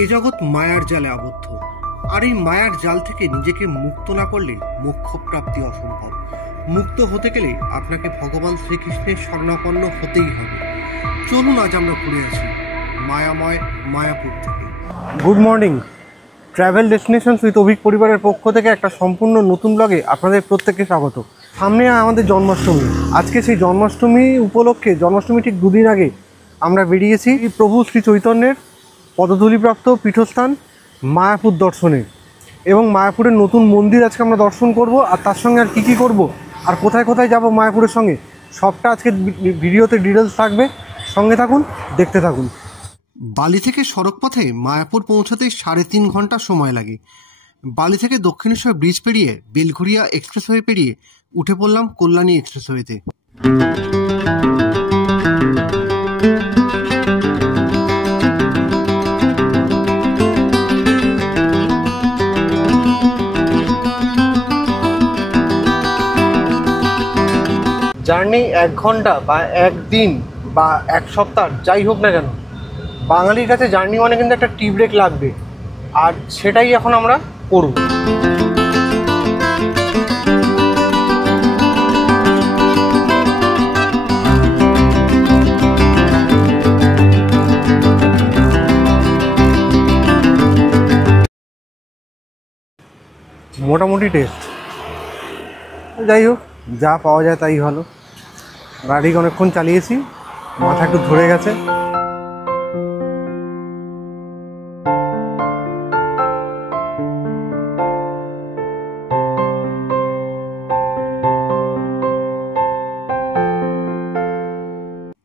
এ জগৎ মায়ার জালে আবদ্ধ, আর এই মায়ার জাল থেকে নিজেকে মুক্ত না করলে মোক্ষ প্রাপ্তি অসম্ভব। মুক্ত হতে গেলে আপনাকে ভগবান শ্রীকৃষ্ণের শরণাপন্ন হতেই হবে। চলুন আজ আমরা ঘুরে আসি মায়াময় মায়াপুর থেকে। Good morning. Travel destinations with Abhik পরিবারের পক্ষ থেকে একটা সম্পূর্ণ নতুন ব্লগে আপনাদের প্রত্যেককে স্বাগত। সামনে আমাদের জন্মাষ্টমী। আজকে সেই জন্মাষ্টমী উপলক্ষে, জন্মাষ্টমী ঠিক দুদিন আগে আমরা বেরিয়েছি প্রভু শ্রী চৈতন্যের পদধূলিপ্রাপ্ত পীঠস্থান মায়াপুর দর্শনে। এবং মায়াপুরের নতুন মন্দির আজকে আমরা দর্শন করব, আর তার সঙ্গে আর কী করব আর কোথায় কোথায় যাব মায়াপুরের সঙ্গে সবটা আজকে ভিডিওতে ডিটেলস থাকবে। সঙ্গে থাকুন, দেখতে থাকুন। বালি থেকে সড়ক পথে মায়াপুর পৌঁছাতে 3.5 ঘন্টা সময় লাগে। বালি থেকে দক্ষিণেশ্বর ব্রিজ পেরিয়ে বেলঘুরিয়া এক্সপ্রেসওয়ে পেরিয়ে উঠে পড়লাম কল্যাণী এক্সপ্রেসওয়েতে। জার্নি 1 ঘন্টা বা 1 দিন বা 1 সপ্তাহ যাই হোক না কেন, বাঙালির কাছে জার্নি মানে কিন্তু একটা টি ব্রেক লাগবে, আর সেটাই এখন আমরা করব। মোটামুটি টেস্ট, যাই হোক, যা পাওয়া যায় তাই ভালো। গাড়ি অনেকক্ষণ চালিয়েছি, মাথা একটু ধরে গেছে।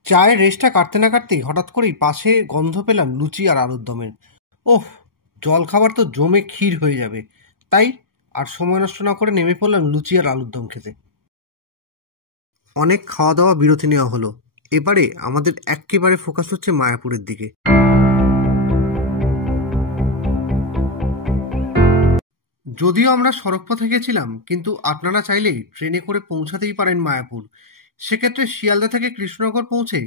চায়ের রেস্টটা কাটতে না কাটতেই হঠাৎ করেই পাশে গন্ধ পেলাম লুচি আর আলুর দমের। ওহ, জল খাবার তো জমে ক্ষীর হয়ে যাবে, তাই আর সময় নষ্ট না করে নেমে পড়লাম লুচি আর আলুর দম খেতে। অনেক খাওয়া দাওয়া বিরতি নেওয়া হলো, এবারে আমাদের একেবারে ফোকাস হচ্ছে মায়াপুরের দিকে। যদিও আমরা সড়ক পথে গেছিলাম, কিন্তু আপনারা চাইলেই ট্রেনে করে পৌঁছাতেই পারেন মায়াপুর। সেক্ষেত্রে শিয়ালদা থেকে কৃষ্ণনগর পৌঁছে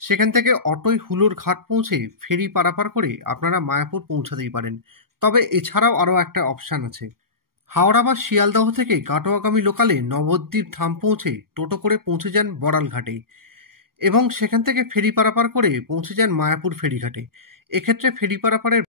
সেখান থেকে অটোয় হুলোর ঘাট পৌঁছে ফেরি পারাপার করে আপনারা মায়াপুর পৌঁছাতেই পারেন। তবে এছাড়াও আরও একটা অপশান আছে। হাওড়া বা শিয়ালদহ থেকে কাটোয়াগামী লোকালে নবদ্বীপ ধাম পৌঁছে টোটো করে পৌঁছে যান বড়াল ঘাটে, এবং সেখান থেকে ফেরি পারাপার করে পৌঁছে যান মায়াপুর ফেরিঘাটে। এক্ষেত্রে ফেরি পারাপারের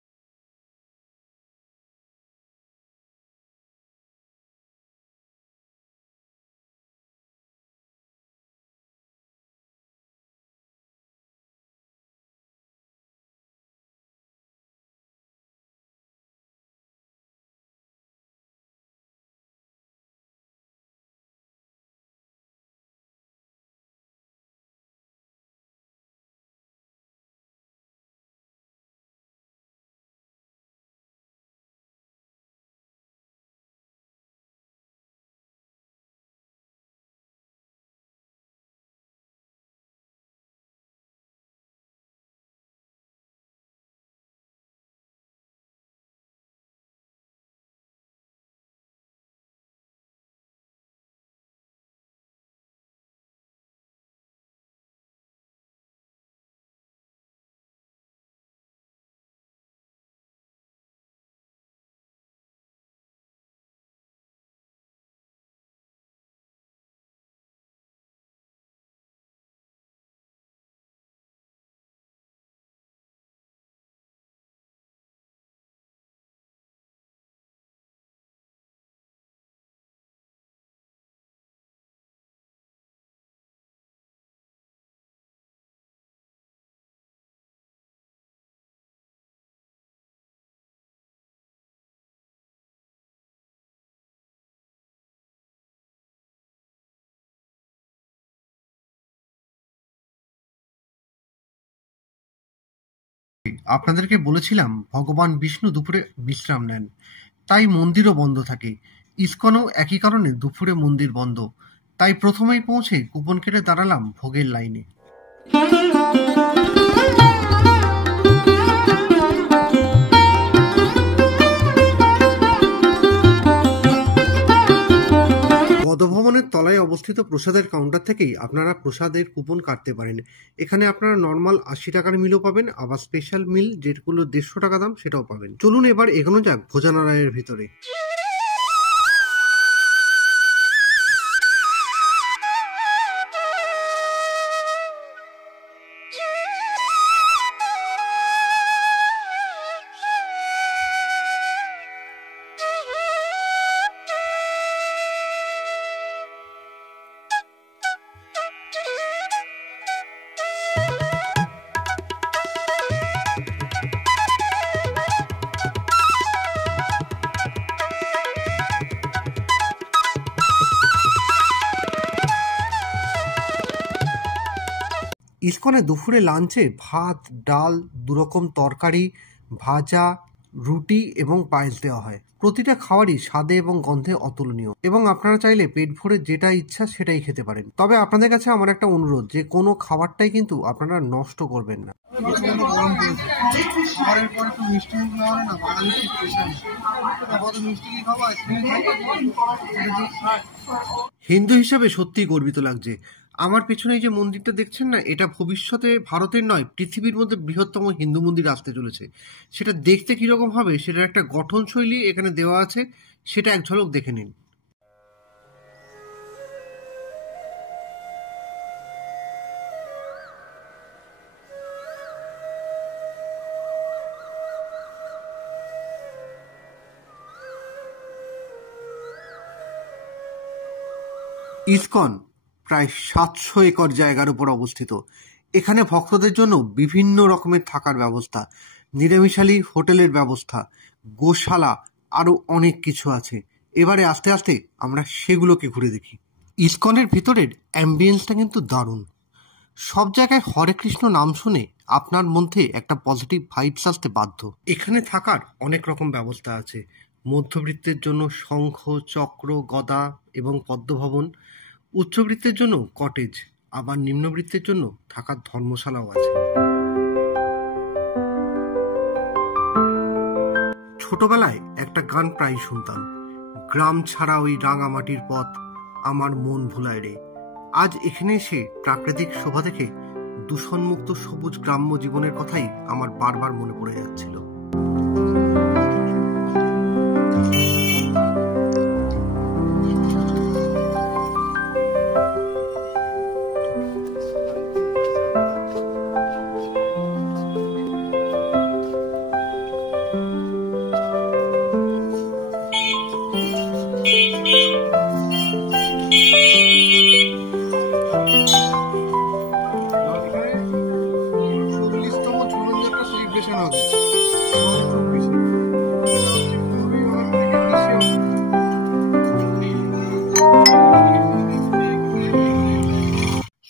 আপনাদেরকে বলেছিলাম ভগবান বিষ্ণু দুপুরে বিশ্রাম নেন, তাই মন্দিরও বন্ধ থাকে। ইসকনও একই কারণে দুপুরে মন্দির বন্ধ। তাই প্রথমেই পৌঁছে কুপন কেটে দাঁড়ালাম ভোগের লাইনে। পদভবনের তলায় অবস্থিত অবস্থিত প্রসাদের কাউন্টার থেকেই আপনারা প্রসাদের কুপন কাটতে পারেন। এখানে আপনারা নর্মাল ৮০ টাকার মিলও পাবেন, আবার স্পেশাল মিল যেগুলো ১৫০ টাকা দাম সেটাও পাবেন। চলুন এবার এগোনো যাক ভোজনালয়ের ভিতরে। ইসকনে দুপুরে লাঞ্চে ভাত, ডাল, ২ রকম তরকারি, ভাজা, রুটি এবং পায়েস দেওয়া হয়। প্রতিটা খাবারই স্বাদে এবং গন্ধে অতুলনীয় এবং আপনারা চাইলে পেট ভরে যেটা ইচ্ছা সেটাই খেতে পারেন। তবে আপনাদের কাছে আমার একটা অনুরোধ, যে কোনো খাবারটাই কিন্তু আপনারা নষ্ট করবেন না। হিন্দু হিসাবে সত্যিই গর্বিত লাগছে। আমার পেছনে যে মন্দিরটা দেখছেন না, এটা ভবিষ্যতে ভারতের নয় পৃথিবীর মধ্যে বৃহত্তম হিন্দু মন্দির আসতে চলেছে। সেটা দেখতে কিরকম হবে সেটার একটা গঠনশৈলী এখানে দেওয়া আছে, সেটা এক ঝলক দেখে নিন। ইসকন প্রায় ৭০০ একর জায়গার উপর অবস্থিত। এখানে ভক্তদের জন্য বিভিন্ন রকমের থাকার ব্যবস্থা, নিরামিষালী হোটেলের ব্যবস্থা, গোশালা, আরও অনেক কিছু আছে। এবারে আস্তে আস্তে আমরা সেগুলোকে ঘুরে দেখি। ইসকনের ভিতরের অ্যাম্বিয়েন্সটা কিন্তু দারুণ। সব জায়গায় হরে কৃষ্ণ নাম শুনে আপনার মধ্যে একটা পজিটিভ ভাইবস আসতে বাধ্য। এখানে থাকার অনেক রকম ব্যবস্থা আছে। মধ্যবৃত্তের জন্য শঙ্খ, চক্র, গদা এবং পদ্মভবন, উচ্চবৃত্তের জন্য কটেজ, আবার নিম্নবৃত্তের জন্য থাকার ধর্মশালাও আছে। ছোটবেলায় একটা গান প্রায় শুনতাম, গ্রাম ছাড়া ওই রাঙামাটির পথ আমার মন ভুলায় রে। আজ এখানে এসে প্রাকৃতিক শোভা দেখে দূষণমুক্ত সবুজ গ্রাম্য জীবনের কথাই আমার বারবার মনে পড়ে যাচ্ছিল।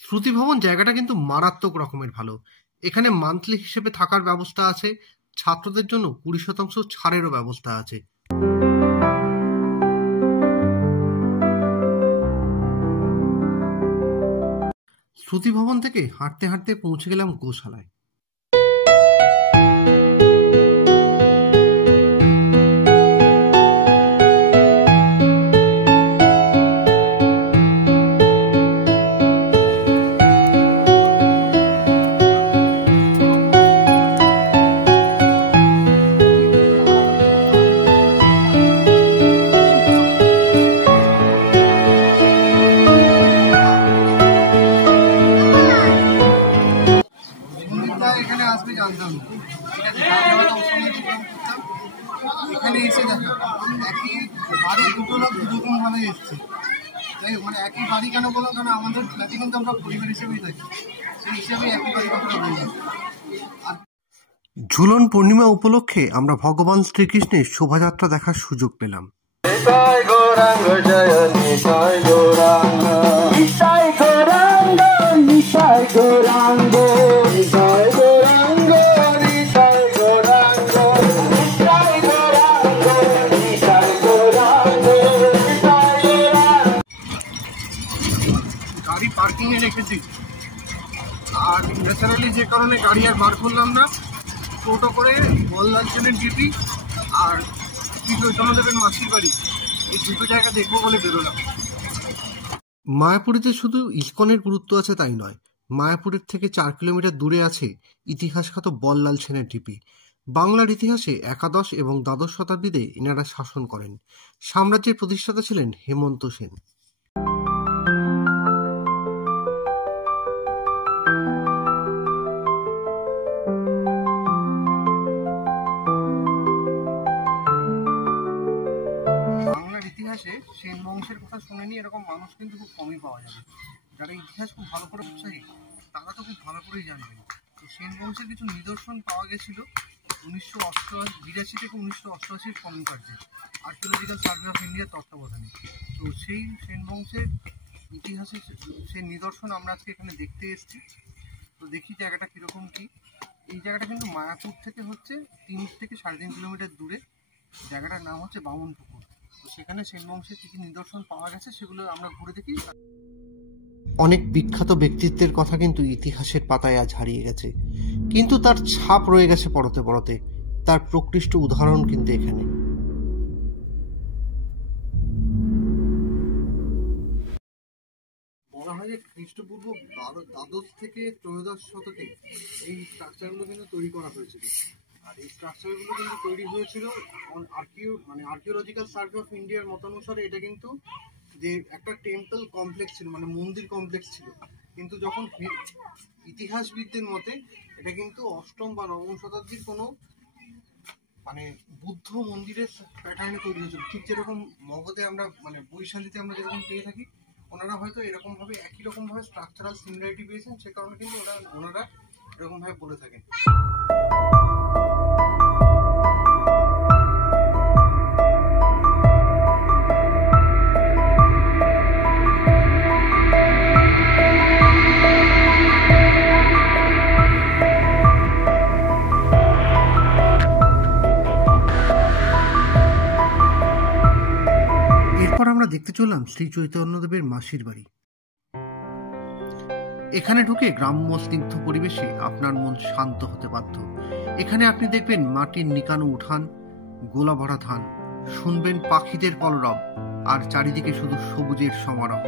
শ্রুতি ভবন জায়গাটা কিন্তু মারাত্মক রকমের ভালো। এখানে মান্থলি হিসেবে থাকার ব্যবস্থা আছে, ছাত্রদের জন্য ২০% ছাড়েরও ব্যবস্থা আছে। শ্রুতি ভবন থেকে হাঁটতে হাঁটতে পৌঁছে গেলাম গোশালায়। এখানে আসবে জানতাম, এখানে এসে দেখা একই বাড়ি দুটো লোক দুরকম ভাবে এসছে। যাই হোক, মানে একই বাড়ি কেন বললাম, কারণ আমাদের ফ্ল্যাটে কিন্তু আমরা পরিবার হিসেবেই থাকি, সেই হিসাবেই একই বাড়ি কথা বলে যাই। ঝুলন পূর্ণিমা উপলক্ষে আমরা ভগবান শ্রীকৃষ্ণের শোভাযাত্রা দেখার সুযোগ পেলাম। গাড়ি পার্কিং এ রেখেছি, আর ন্যাচারালি যে কারণে গাড়ি আর বার করলাম না, টোটো করে বললাল ট্রেনের ডিউটি আর শ্রী চৈতন্যদেবের মাসির বাড়ি, এই দুটো জায়গা দেখবো বলে বেরোলাম। মায়াপুরে যে শুধু ইসকনের গুরুত্ব আছে তাই নয়, মায়াপুরের থেকে 4 কিলোমিটার দূরে আছে ইতিহাসখ্যাত বললাল সেনের ঢিপি। বাংলার ইতিহাসে একাদশ এবং দ্বাদশ শতাব্দীতে এনারা শাসন করেন। সাম্রাজ্যের প্রতিষ্ঠাতা ছিলেন হেমন্ত সেন। বাংলার ইতিহাসে সেন বংশের কথা শুনেনি এরকম মানুষ কিন্তু খুব কমই পাওয়া যাবে। যারা ইতিহাস খুব ভালো করে উৎসাহী তারা তো খুব ভালো করেই জানবেন। তো সেন বংশের কিছু নিদর্শন পাওয়া গেছিল 1982 থেকে 1988 খনন কার্যে আর্কিওলজিক্যাল সার্ভে অফ ইন্ডিয়ার তত্ত্বাবধানে। তো সেই সেন বংশের ইতিহাসের সেই নিদর্শন আমরা আজকে এখানে দেখতে এসেছি। তো দেখি জায়গাটা কীরকম কী। এই জায়গাটা কিন্তু মায়াপুর থেকে হচ্ছে 3 থেকে 3.5 কিলোমিটার দূরে। জায়গাটার নাম হচ্ছে বামুনপুকুর। তো সেখানে সেন বংশের কী কী নিদর্শন পাওয়া গেছে সেগুলো আমরা ঘুরে দেখি। অনেক বিখ্যাত ব্যক্তিত্বের কথা কিন্তু ইতিহাসের পাতায় আজ হারিয়ে গেছে, কিন্তু তার ছাপ রয়ে গেছে পরতে পরতে। তার প্রকৃষ্ট উদাহরণ কিন্তু এখানে। বলা হয় যে খ্রিস্টপূর্ব দ্বাদশ থেকে ত্রয়োদশ শতকে এই স্ট্রাকচারগুলো কিন্তু তৈরি করা হয়েছিল। আর এই স্ট্রাকচারগুলো কিন্তু তৈরি হয়েছিল আর্কিওলজিক্যাল সার্ভে অফ ইন্ডিয়ার মতানুসারে এটা কিন্তু যে একটা টেম্পল কমপ্লেক্স ছিল, মানে মন্দির কমপ্লেক্স ছিল। কিন্তু যখন ইতিহাসবিদদের মতে এটা কিন্তু অষ্টম বা নবম শতাব্দীর কোনো মানে বুদ্ধ মন্দিরের প্যাটার্নে তৈরি হয়েছিল। ঠিক যেরকম মগধে আমরা মানে বৈশালীতে আমরা যেরকম পেয়ে থাকি, ওনারা হয়তো এরকম ভাবে একই রকম ভাবে স্ট্রাকচারাল সিমিলারিটি পেয়েছেন, সে কারণে কিন্তু ওনারা এরকম ভাবে বলে থাকেন। আমরা দেখতে চললাম শ্রী চৈতন্যদেবের মাসির বাড়ি। এখানে ঢুকে গ্রাম্য স্নিগ্ধ পরিবেশে আপনার মন শান্ত হতে বাধ্য। এখানে আপনি দেখবেন মাটির নিকানো উঠান, গোলা ভরা ধান, শুনবেন পাখিদের কলরব, আর চারিদিকে শুধু সবুজের সমারোহ।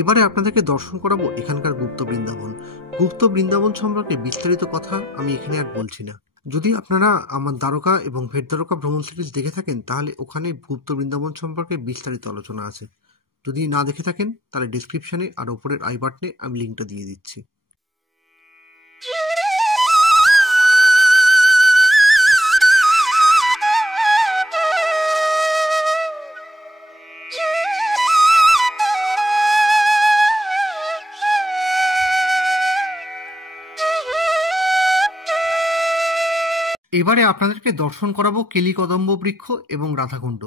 এবারে আপনাদেরকে দর্শন করাবো এখানকার গুপ্ত বৃন্দাবন। গুপ্ত বৃন্দাবন সম্পর্কে বিস্তারিত কথা আমি এখানে আর বলছি না। যদি আপনারা আমার দ্বারকা এবং ভেট দ্বারকা ভ্রমণ সিরিজ দেখে থাকেন তাহলে ওখানে গুপ্ত বৃন্দাবন সম্পর্কে বিস্তারিত আলোচনা আছে। যদি না দেখে থাকেন তাহলে ডিসক্রিপশনে আর ওপরের আই বাটনে আমি লিঙ্কটা দিয়ে দিচ্ছি। এবারে আপনাদেরকে দর্শন করাবো কেলিকদম্ব বৃক্ষ এবং রাধাকুণ্ড,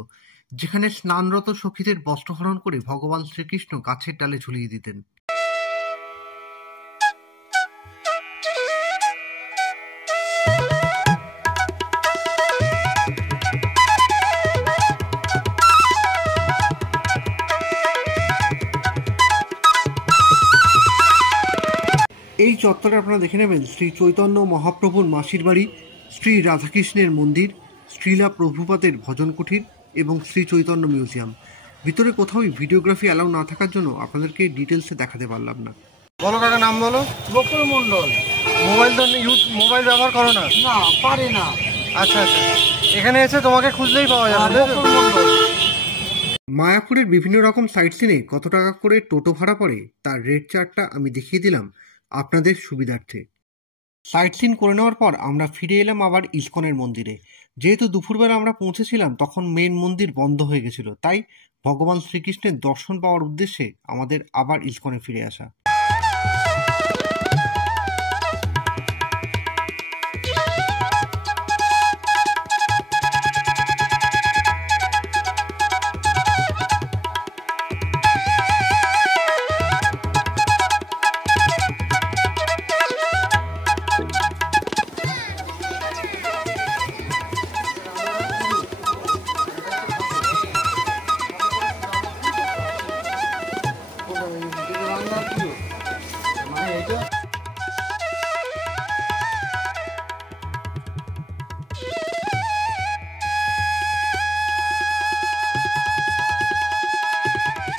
যেখানে স্নানরত সখীদের বস্ত্রহরণ করে ভগবান শ্রীকৃষ্ণ গাছের ডালে ঝুলিয়ে দিতেন। এই চত্বরে আপনারা দেখে নেবেন শ্রী চৈতন্য মহাপ্রভুর মাসির বাড়ি, শ্রী রাধাকৃষ্ণের মন্দির, শ্রীলা প্রভুপাদের ভজন কুঠির এবং শ্রী চৈতন্য মিউজিয়াম। ভিতরে কোথাও ভিডিওগ্রাফি অ্যালাউ না থাকার জন্য আপনাদেরকে ডিটেলসে দেখাতে পারলাম না। বলো কাকা, নাম বলো। গোকুল মন্ডল। মোবাইল ব্যবহার করো না? না, পারি না। আচ্ছা আচ্ছা, এখানে এসে তোমাকে খুঁজলেই পাওয়া যাবে। মায়াপুরের বিভিন্ন রকম সাইট সিনে কত টাকা করে টোটো ভাড়া পড়ে তার রেট চার্টটা আমি দেখিয়ে দিলাম আপনাদের সুবিধার্থে। সাইট সিন করে নেওয়ার পর আমরা ফিরে এলাম আবার ইসকনের মন্দিরে। যেহেতু দুপুরবেলা আমরা পৌঁছেছিলাম তখন মেন মন্দির বন্ধ হয়ে গেছিল, তাই ভগবান শ্রীকৃষ্ণের দর্শন পাওয়ার উদ্দেশ্যে আমাদের আবার ইসকনে ফিরে আসা।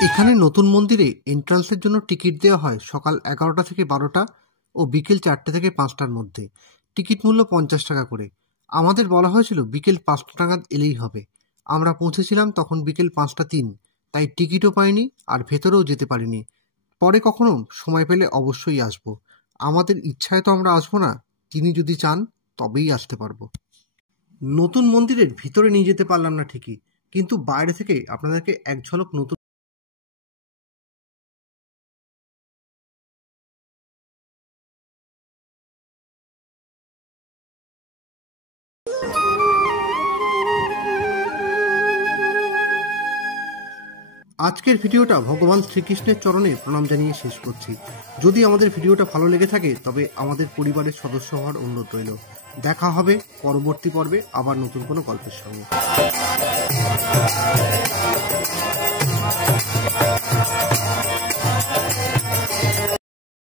এখানে নতুন মন্দিরে এন্ট্রান্সের জন্য টিকিট দেওয়া হয় সকাল 11টা থেকে 12টা ও বিকেল 4টে থেকে 5টার মধ্যে। টিকিট মূল্য 50 টাকা করে। আমাদের বলা হয়েছিল বিকেল 5টা নাগাদ এলেই হবে। আমরা পৌঁছেছিলাম তখন বিকেল 5টা 3, তাই টিকিটও পাইনি আর ভেতরেও যেতে পারিনি। পরে কখনো সময় পেলে অবশ্যই আসব। আমাদের ইচ্ছায় তো আমরা আসবো না, তিনি যদি চান তবেই আসতে পারবো। নতুন মন্দিরের ভিতরে নিয়ে যেতে পারলাম না ঠিকই, কিন্তু বাইরে থেকে আপনাদেরকে এক ঝলক নতুন আজকের ভিডিওটা ভগবান শ্রীকৃষ্ণের চরণে প্রণাম জানিয়ে শেষ করছি। যদি আমাদের ভিডিওটা ভালো লেগে থাকে তবে আমাদের পরিবারের সদস্য হওয়ার অনুরোধ রইল। দেখা হবে পরবর্তী পর্বে আবার নতুন কোনো গল্পের সঙ্গে।